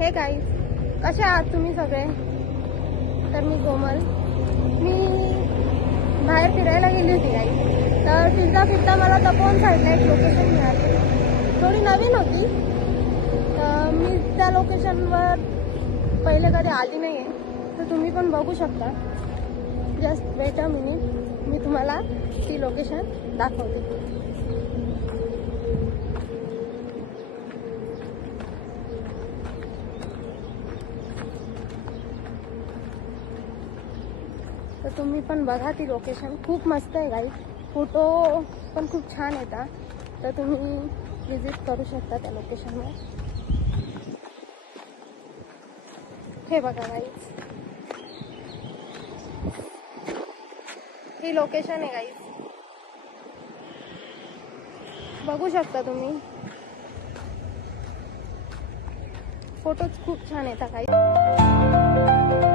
हे गाईज, कसे आहात तुम्ही सगळे? तर मी कोमल, मी बाहेर फिरायला गेली होती गाईज. तर फिरता फिरता मला तपोवन साईडला एक लोकेशन मिळाली, थोडी नवीन होती. तर मी त्या लोकेशनवर पहिले कधी आली नाही आहे, तर तुम्ही पण बघू शकता. जस्ट वेट अ मिनिट, मी तुम्हाला ती लोकेशन दाखवते. तर तुम्ही पण बघा ती लोकेशन, खूप मस्त आहे गाईज. फोटो पण खूप छान येतात, तर तुम्ही विजिट करू शकता त्या लोकेशनवर. हे बघा गाईज, ही लोकेशन आहे गाईज, बघू शकता तुम्ही. फोटोज खूप छान येतात गाईज.